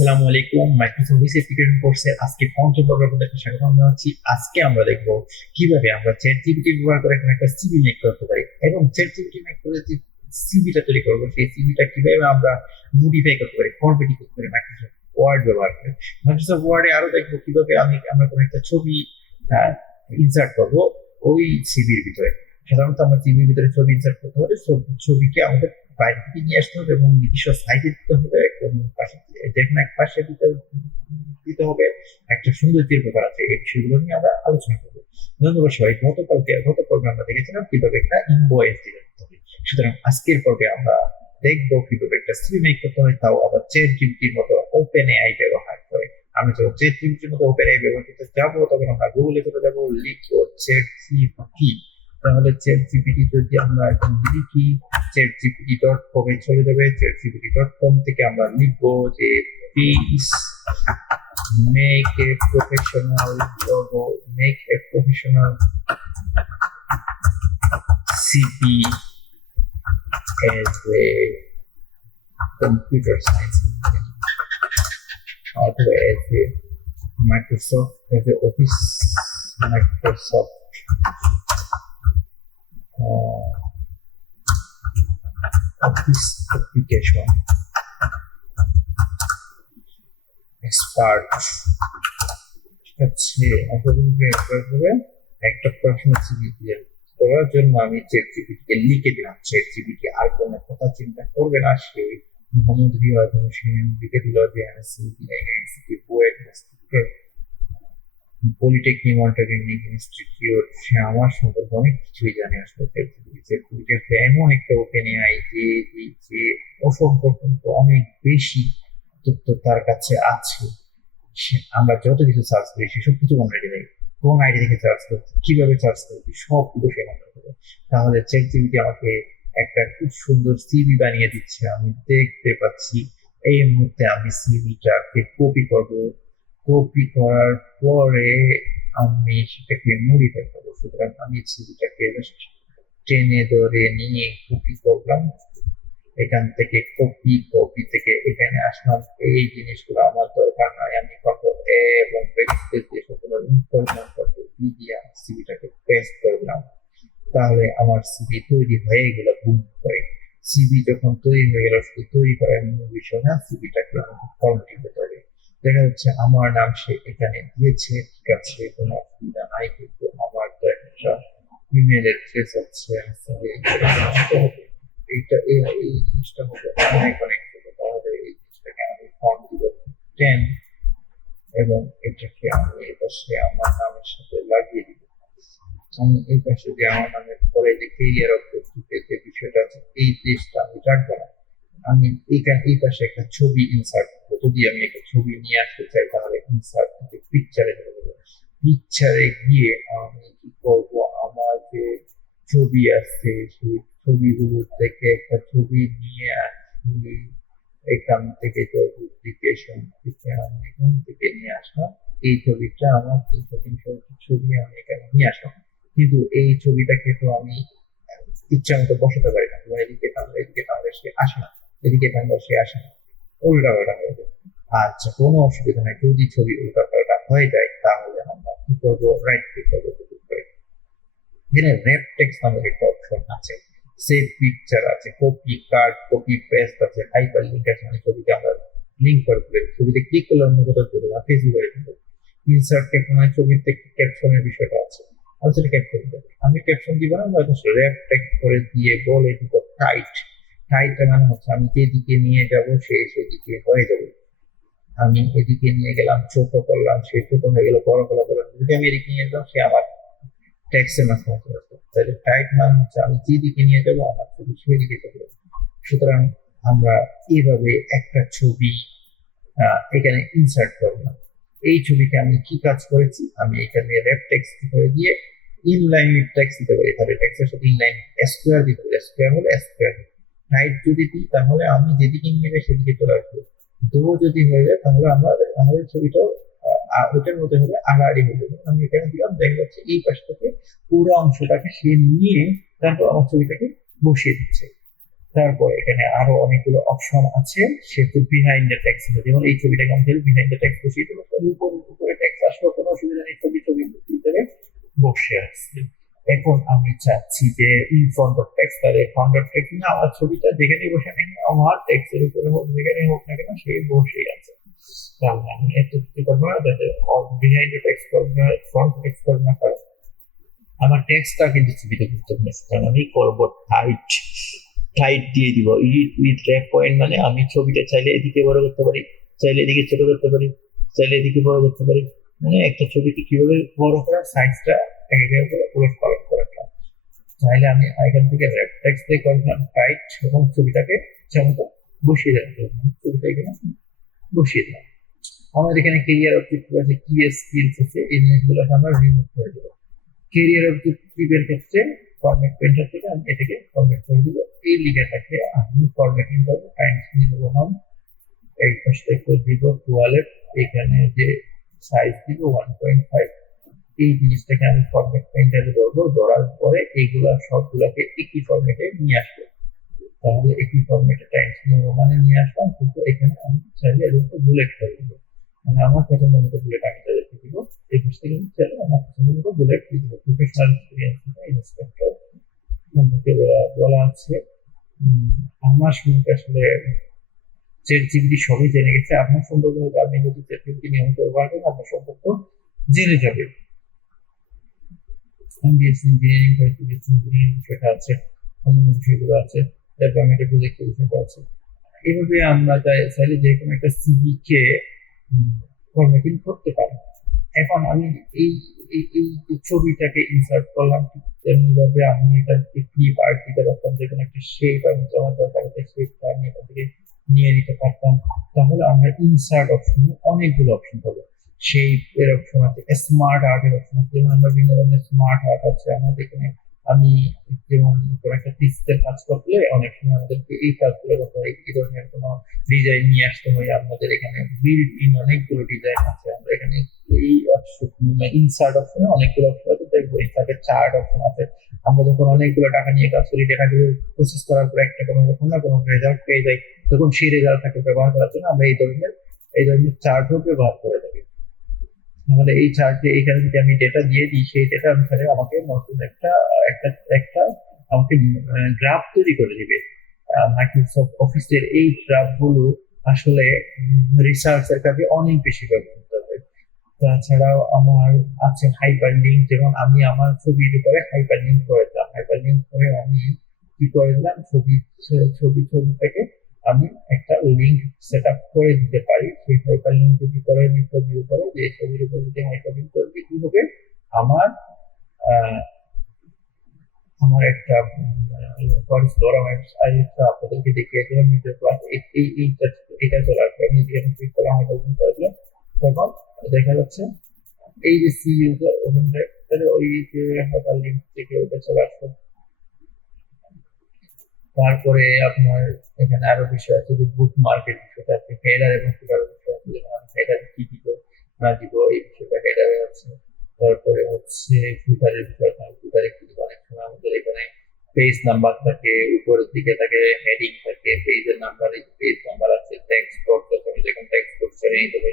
আসসালামু আলাইকুম। Microsoft office application কোর্সের আজকে পঞ্চম পর্বে আপনাদেরকে স্বাগত জানাচ্ছি। আজকে আমরা দেখব কিভাবে আমরা চ্যাট জিপিটি ব্যবহার করে একটা সিভি মেক করতে পারি এবং চ্যাট জিপিটি মেক করে যে সিভিটা তৈরি করবো সেই সিভিটা কিভাবে আমরা মডিফাই করতে পারি, ফরম্যাটিং করতে পারি মাইক্রোসফট ওয়ার্ড ব্যবহার করে। মাইক্রোসফট ওয়ার্ডে আরো দেখবো কিভাবে আমরা কোনো একটা ছবি ইনসার্ট করবো ওই সিভির ভিতরে। সাধারণত আমরা সিভির ভিতরে ছবি ইনসার্ট করতে হলে ছবিকে আমাদের বাইরে থেকে নিয়ে আসতে হবে এবং নির্দিষ্ট সাইজে দিতে হবে, কোন পাশে যে কোনো এক পাশে দিতে হবে। একটা সৌন্দর্যের ব্যাপার আছে, এই বিষয়গুলো নিয়ে আমরা আলোচনা করবো। ধন্যবাদ সবাই। গত পর্বে আমরা দেখেছিলাম কিভাবে একটা ইনভয়েস দিতে হবে। সুতরাং আজকের পর্বে আমরা দেখবো কিভাবে একটা সিভি মেক করতে হয়, তাও আবার চ্যাট জিপিটির মতো ওপেন এআই ব্যবহার করে। আমরা যখন চ্যাট জিপিটির মতো ওপেন এআই ব্যবহার করতে যাবো তখন আমরা গুগলে চলে যাবো, লিখবো চ্যাট জিপিটি। তাহলে চ্যাট জিপিটি যদি আমরা এখন লিখি chatgpt.com এ চলে যাবে। chatgpt.com থেকে আমরা লিখবো যে please make a professional logo, make a professional CV as a computer science অথবা as a Microsoft, as a Office Microsoft Office application expert। ঠিক আছে, একটা প্রশ্ন সিভি দিয়ে করার জন্য আমি চ্যাট জিপিটিকে লিখে দিলাম। চ্যাট জিপিটি আর কোনো কথা চিন্তা করবে না, সে মোহাম্মদ রিয়াদ হোসেন লিখে দিল যে বুয়েট পলিটেকনিক মনিটরিং ইনস্টিটিউট। সে আমার সম্পর্কে অনেক কিছুই জানে। আসলে চ্যাট জিপিটি এমন একটা ওপেন এআই যে অসংখ্য অনেক বেশি তথ্য তার কাছে আছে। আমরা যত কিছু সার্চ করি সেসব কিছু মনে রেখে দেয়, কোন আইডি থেকে চার্জ করছি, কিভাবে চার্জ করছি, সব কিছু সে মনে রাখবে। তাহলে চ্যাট জিপিটি আমাকে একটা খুব সুন্দর সিভি বানিয়ে দিচ্ছে, আমি দেখতে পাচ্ছি। এই মুহূর্তে আমি সিভিটাকে কপি করব, কপি করার পরে আমি সেটাকে মডিফাই করবো। সুতরাং আমি সিভিটাকে টেনে ধরে নিয়ে কপি করলাম, এখান থেকে কপি থেকে এখানে আসলাম। এই জিনিসগুলো আমার দরকার নয়, আমি পাবো এবং সিভিটাকে পেস্ট করলাম। তাহলে আমার সিভি তৈরি হয়ে গেল। বুম করে সিভি যখন তৈরি হয়ে গেল, শুধু তৈরি করার বিষয় না, সিভিটাকে ফর্মেটিং করতে হবে। দেখা যাচ্ছে আমার নাম সে এখানে দিয়েছে, ঠিক আছে, কোনো অসুবিধা নাই। কিন্তু আমার তো একটা ইমেল অ্যাড্রেস আছে, এই জিনিসটা হবে অনেক ছোট। তাহলে এই জিনিসটাকে আমি ফন্ট দিব 10 এবং এটাকে আমি এই পাশে আমার নামের সাথে লাগিয়ে দিব। আমি এই পাশে যে আমার নামের পরে যে ক্যারিয়ার অবজেক্টিভে যে বিষয়টা আছে এই জিনিসটা আমি রাখবো না। আমি এই পাশে একটা ছবি ইনসার্ট করবো। যদি আমি একটা ছবি নিয়ে আসতে চাই তাহলে ইনসার্ট থেকে পিকচারে চলে যাবো। পিকচারে গিয়ে আমি কি করবো, আমার যে ছবি আছে সেই ছবিগুলো থেকে একটা ছবি নিয়ে আসি। এখান থেকে ডুপ্লিকেশন থেকে আমি এখান থেকে নিয়ে আসলাম এই ছবিটা, আমার 300 ছবি আমি এখানে নিয়ে আসলাম। কিন্তু এই ছবিটাকে তো আমি ইচ্ছা মতো বসাতে পারি না। এদিকে টানলে সে আসে না, এদিকে টানলে সে আসে না, উল্টা পাল্টা হয়ে যায়। আচ্ছা, কোনো অসুবিধা নেই। যদি ছবি উল্টা পাল্টা হয়ে যায় তাহলে আমরা কি করবো, রাইট ক্লিক করবো। এখানে র্যাপ টেক্সট নামের একটা অপশন আছে, সেভ পিকচার আছে, কপি কাট, কপি পেস্ট আছে, হাইপার লিঙ্ক আছে। মানে ছবিতে আমরা লিঙ্ক করে দিলে ছবিতে ক্লিক করলে অন্য কোথাও চলে যাবে, ফেসবুকে কিন্তু ইনসার্ট ক্যাপশন মানে ছবিতে ক্যাপশনের বিষয়টা আছে। আমি সেটা ক্যাপশন দেবো, আমি ক্যাপশন দিব না, আমরা জাস্ট র্যাপ টেক্সট করে দিয়ে বলে দিব টাইট। টাইটটা মানে হচ্ছে আমি যেদিকে নিয়ে যাব সে সেদিকে হয়ে যাবে। আমি এদিকে নিয়ে গেলাম, ছোট করলাম, সে ছোট হয়ে গেল, বড় করলাম। যদি আমি এদিকে নিয়ে গেলাম সে আমার টেক্সটের মাধ্যমে চলে আসবে। তাহলে টাইট মান হচ্ছে আমি যেদিকে নিয়ে যাবো আমার ছবি সেদিকে চলে যাবে। সুতরাং আমরা এইভাবে একটা ছবি এখানে ইনসার্ট করলাম। এই ছবিতে আমি কি কাজ করেছি, আমি এখানে রেপ টেক্সট করে দিয়ে ইনলাইন টেক্সট দিতে পারি। তাহলে টেক্সটের সাথে ইনলাইন স্কোয়ার দিতে পারি, স্কোয়ার হলে স্কোয়ার। টাইট যদি দিই তাহলে আমি যেদিকে নিয়ে যাবে সেদিকে চলে আসবো। দো যদি হয়ে যায় তাহলে আমাদের ছবিটাও ওটার মধ্যে হবে, আড়াআড়ি হয়ে যাবে। আমি এখানে দিলাম, দেখা যাচ্ছে এই পাশ থেকে পুরো অংশটাকে সে নিয়ে তারপর আমার ছবিটাকে বসিয়ে দিচ্ছে। তারপর এখানে আরো অনেকগুলো অপশন আছে, সেহেতু বিহাইন্ড দ্য টেক্সট আছে, যেমন এই ছবিটাকে আমি বিহাইন্ড দ্য টেক্সট বসিয়ে দেবো, উপরে টেক্সট আসলেও কোনো অসুবিধা নেই, ছবি ছবি ভিতরে বসে আসছে। এখন আমি চাচ্ছি যে ইন ফ্রন্ট অফ টেক্সট, তাহলে ফ্রন্ট অফ টেক্সট না, আমার ছবিটা যেখানেই বসে না কেন, আমার টেক্সটের উপরে হোক যেখানেই হোক না কেন, সে বসেই আছে। তাহলে আমি এত কি করবো না, যাতে বিহাইন্ড দ্য টেক্সট করবো না, ফ্রন্ট টেক্সট করবো না, কারণ আমার টেক্সটটা কিন্তু ছবিতে গুরুত্বপূর্ণ। কারণ আমি করবো টাইট, টাইট দিয়ে দিব উইথ র্যাপ পয়েন্ট, মানে আমি ছবিটা চাইলে এদিকে বড় করতে পারি, চাইলে এদিকে ছোট করতে পারি, চাইলে এদিকে বড় করতে পারি, মানে একটা ছবিকে কিভাবে বড় করা, সাইজটা উল্লেখ করা। চাইলে আমি এখান থেকে র্যাপ টেক্সট দিয়ে করলাম টাইট, এবং ছবিটাকে সেমতো বসিয়ে দিতে, ছবিটা এখানে বসিয়ে দিলাম। আমাদের এখানে কেরিয়ার অবজেক্টিভ আছে, কি স্কিলস আছে, এই জিনিসগুলোকে আমরা রিমুভ করে দেবো। কেরিয়ার অবজেক্টিভের ক্ষেত্রে ফরম্যাট পেন্টার থেকে আমি এটাকে ফরম্যাট করে দিব, এই লেখাটাকে আমি ফরম্যাটিং করবো, টাইমস নিয়ে দেবো নাম, এই পাশে দিব 12, এখানে যে সাইজ দিব 1.5, এই জিনিসটাকে আমি ফরম্যাট পেন্টারে ধরবো, ধরার পরে এইগুলা সবগুলাকে একই ফরম্যাটে নিয়ে আসবো। তাহলে একই ফরম্যাটে টাইমস নিয়ে মানে নিয়ে আসলাম, কিন্তু এখানে আমি চাইলে এদেরকে বুলেট করে দিব, মানে আমার পছন্দ মতো বুলেট আমি তাদেরকে দিব, এই পাশ থেকে চাইলে আমার পছন্দ মতো বুলেট দিয়ে দিব। প্রফেশনাল এক্সপিরিয়েন্স ইন্সপেক্টর বলা আছে। আমার সম্পর্কে আসলে চ্যাট জিপিটি সবই জেনে গেছে, আপনার সম্পর্কে হয়তো আপনি যদি চ্যাট জিপিটি নিয়মিত ব্যবহার করেন, আপনার সম্পর্ক জেনে যাবে। আমি বিএসসি ইঞ্জিনিয়ারিং করেছি, বিএসসি ইঞ্জিনিয়ারিং বিষয়টা আছে, অন্যান্য বিষয়গুলো আছে, তারপর আমি একটা প্রজেক্টের বিষয়টা আছে। এইভাবে আমরা চাইলে যে কোনো একটা সিভি কে ফরম্যাটিং করতে পারি। এখন আমি এই এই ছবিটাকে ইনসার্ট করলাম, তেমনি ভাবে আমি এটা ক্লিপ আর্ট দিতে পারতাম, যে কোনো একটা শেপ আমি আমার দরকার হলে শেপটা আমি এটা থেকে নিয়ে নিতে পারতাম। তাহলে আমরা ইনসার্ট অপশনে অনেকগুলো অপশন পাবো, শেপ এর অপশন আছে, স্মার্ট আর্ট এর অপশন আছে, যেমন আমরা বিভিন্ন ধরনের স্মার্ট আর্ট আছে আমাদের এখানে। আমি যেমন কোনো একটা টিস্টের কাজ করলে অনেক সময় আমাদেরকে এই কাজগুলো করতে হয়, এই ধরনের কোনো ডিজাইন নিয়ে আসতে হয়, আমাদের এখানে বিল্ট ইন অনেকগুলো ডিজাইন আছে। আমরা এখানে এই ইনসার্ট অপশনে অনেকগুলো অপশন আছে, দেখবো ইনসার্টের চার্ট অপশন আছে। আমরা যখন অনেকগুলো টাকা নিয়ে কাজ করি, টাকাগুলো প্রসেস করার পর একটা কোনো রকম না কোনো রেজাল্ট পেয়ে যাই, তখন সেই রেজাল্টটাকে ব্যবহার করার জন্য আমরা এই ধরনের চার্টও ব্যবহার করে থাকি। তাহলে এই চার্টে এখানে যদি আমি ডেটা দিয়ে দিই, সেই ডেটা অনুসারে আমাকে নতুন একটা একটা একটা আমাকে গ্রাফ তৈরি করে দিবে। মাইক্রোসফট অফিসের এই গ্রাফ গুলো আসলে রিসার্চের কাজে অনেক বেশি ব্যবহৃত হবে। তাছাড়াও আমার আছে হাইপার লিঙ্ক, যেমন আমি আমার ছবির উপরে হাইপার লিঙ্ক করে দিলাম, হাইপার লিঙ্ক করে আমি কি করে দিলাম, ছবিটাকে আমি একটা লিঙ্ক সেট আপ করে দিতে পারি। সেই হাইপার লিঙ্ক যদি করে দিই ছবির উপরে, যে ছবির উপর যদি হাইপার লিঙ্ক করে দিই, কি হবে, আমার আমার একটা আপনাদেরকে দেখিয়েছিলাম ভিডিও ক্লাস, এটা চলার পর আমি যেখানে ক্লিক করে হাইপার লিঙ্ক করে দিলাম, তখন দেখা যাচ্ছে এই যে সি ইউজার ওপেন ডাইরেক্টরি, ওই যে হাইপার লিঙ্ক থেকে ওটা চলে আসলো। তারপরে আপনার এখানে আরো বিষয় আছে, যে বুক মার্কেট বিষয়টা আছে, হেডার এবং ফুটার বিষয় আছে, যেমন আমি হেডার কি দিব না দিব এই বিষয়টা হেডারে আছে। তারপরে হচ্ছে ফুটারের বিষয়, ফুটারে কি দিব, অনেক সময় আমাদের এখানে পেজ নাম্বার থাকে, উপরের দিকে থাকে হেডিং থাকে, পেজের নাম্বার, পেজ নাম্বার আছে, টেক্সট বক্স আছে, আমি যেমন টেক্সট বক্স নিয়ে দেবে।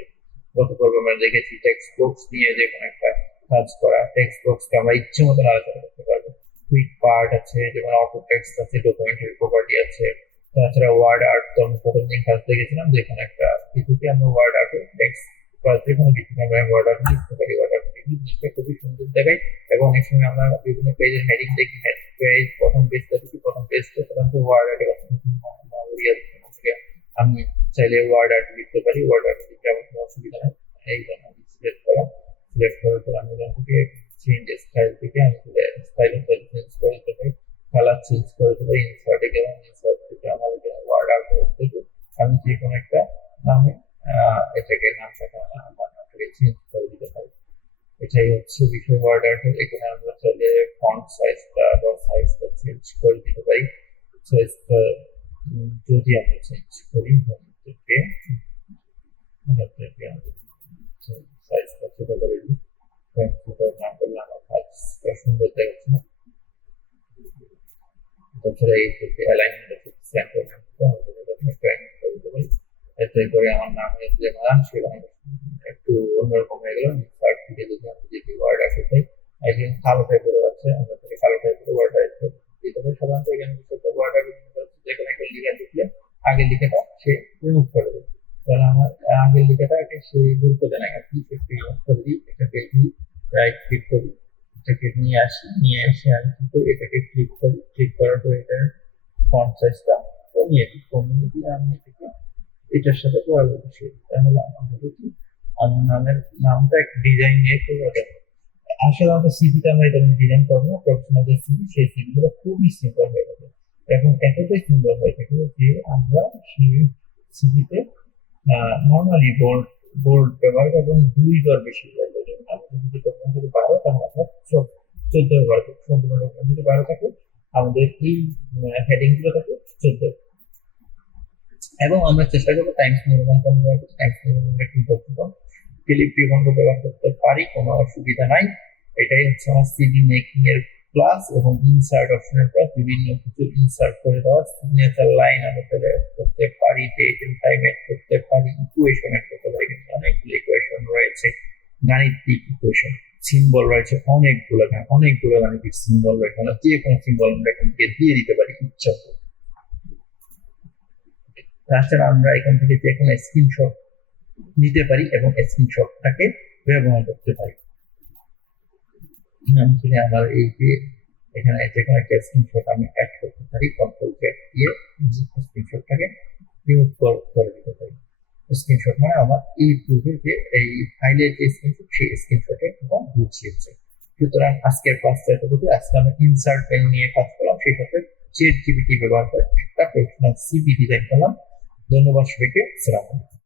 গত পর্বে আমরা দেখেছি টেক্সট বক্স নিয়ে যে কোনো একটা কাজ করা, টেক্সট বক্সকে আমরা ইচ্ছে মতো আলোচনা করতে পারবো। কুইক পার্ট আছে, যেমন অটো টেক্সট আছে, ডকুমেন্টারি প্রপার্টি আছে। তাছাড়া ওয়ার্ড আর্ট, তো আমি প্রথম দিন কাজ দেখেছিলাম, যেখানে একটা কিছুকে আমরা ওয়ার্ড আর্ট টেক্সট বা যে কোনো কিছুকে আমরা ওয়ার্ড আর্ট লিখতে পারি, ওয়ার্ড আর্ট জিনিসটা খুবই সুন্দর দেখায়। এবং অনেক সময় আমরা বিভিন্ন পেজের হেডিং দেখি, পেজ প্রথম পেজটা দেখি, প্রথম পেজটা সাধারণত ওয়ার্ড আর্ট থেকে আমি চাইলে ওয়ার্ড আর্ট লিখতে পারি, ওয়ার্ড আর্ট লিখতে আমার কোনো অসুবিধা নেই। এই জন্য আমি সিলেক্ট করার পর আমি এখান থেকে চেঞ্জ স্টাইল থেকে আমি স্টাইল চেঞ্জ করে দিতে পারি, কালার চেঞ্জ করে দিতে পারি, ইনসার্টে গেলাম, ইনসার্ট থেকে আমার এখানে ওয়ার্ড আর্ট থেকে আমি যে কোনো একটা নামে এটাকে নামটাকে আমার নামটাকে চেঞ্জ করে দিতে পারি। এটাই হচ্ছে বিষয় ওয়ার্ড আর্টের। এখানে আমরা চাইলে ফন্ট সাইজটা বা সাইজটা চেঞ্জ করে দিতে পারি। সাইজটা যদি আমরা চেঞ্জ করি সাইজটা ছোট করে দিই, ছোট না করলে আমার কাজটা সুন্দর দেখাচ্ছে না। তাছাড়া এই ক্ষেত্রে অ্যালাইনমেন্ট যাতে করে আমার নামের যে মান সেটা একটু অন্যরকম হয়ে গেল। সার্চ থেকে যদি আমি যদি ওয়ার্ড আসে একদিন কালো টাইপের আছে, আমরা থেকে কালো টাইপের ওয়ার্ড আসবে দিতে পারি। সাধারণত এখানে ওয়ার্ড যে কোনো একটা লিখে দিলে আগের লিখাটা সে রিমুভ করে দেবে। তাহলে আমার আগের লিখাটা সে গুরুত্ব দেয় না, কি একটু রিমুভ করে দিই, এটাকে রাইট ক্লিক করি, এটাকে নিয়ে এসে আমি কিন্তু এটাকে ক্লিক করি, ক্লিক করার পর এটার ফন্ট সাইজটা কমিয়ে দিই, কমিয়ে দিয়ে আমি এটাকে এটার সাথে বরাবর বসিয়ে দিই। তাহলে আমাদের কি আমার নামটা একটা ডিজাইন নিয়ে করে দেয়। আসলে আমাদের সিভিতে আমরা এটা ডিজাইন করবো না, প্রফেশনাল যে সিভি সেই সিভি গুলো খুবই সিম্পল হয়ে যাবে। এখন এতটাই সুন্দর হয়ে থাকে যে আমরা সেই সিভিতে নর্মালি বোল্ড বোল্ড ব্যবহার করবো এবং 2 বার বেশি ব্যবহার করবো। আপনি যদি ডকুমেন্ট যদি 12 তাহলে আপনার 14 ব্যবহার করবো। সম্পূর্ণ ডকুমেন্ট যদি 12 থাকে আমাদের এই হেডিং গুলো থাকে 14। এবং আমরা চেষ্টা করবো টাইমস নিউ ব্যবহার করতে। টাইমস নিউ একটু বলতে ক্লিক রিবন ব্যবহার করতে পারি, কোনো অসুবিধা নাই। এটাই হচ্ছে আমার সিভি মেকিং এর প্লাস এবং ইনসার্ট অপশনের প্লাস। বিভিন্ন কিছু ইনসার্ট করে দেওয়া, সিগনেচার লাইন আমরা করতে পারি, ডেট এন্ড টাইম এড করতে পারি, ইকুয়েশন এড করতে পারি। কিন্তু অনেকগুলো ইকুয়েশন রয়েছে, গাণিতিক ইকুয়েশন, সিম্বল রয়েছে অনেকগুলো গাণিতিক সিম্বল রয়েছে। আমরা যে কোনো সিম্বল আমরা এখান থেকে দিয়ে দিতে পারি ইচ্ছা করে। তাছাড়া আমরা এখান থেকে যে কোনো স্ক্রিনশট নিতে পারি এবং স্ক্রিনশটটাকে ব্যবহার করতে পারি। আমার এই যে এখানে যে কোনো একটা স্ক্রিনশট আমি অ্যাড করতে পারি, কন্ট্রোল জেড দিয়ে স্ক্রিনশটটাকে রিমুভ করে দিতে পারি। স্ক্রিনশট মানে আমার এই পূর্বে যে এই ফাইলের যে স্ক্রিনশট সেই স্ক্রিনশটে এবং বুঝিয়েছে। সুতরাং আজকের ক্লাসটা এতটুকু। আজকে আমরা ইনসার্ট পেন নিয়ে কাজ করলাম, সেই সাথে চ্যাট জিপিটি ব্যবহার করে একটা প্রফেশনাল সিভি ডিজাইন করলাম। ধন্যবাদ সবাইকে। আসসালামু আলাইকুম।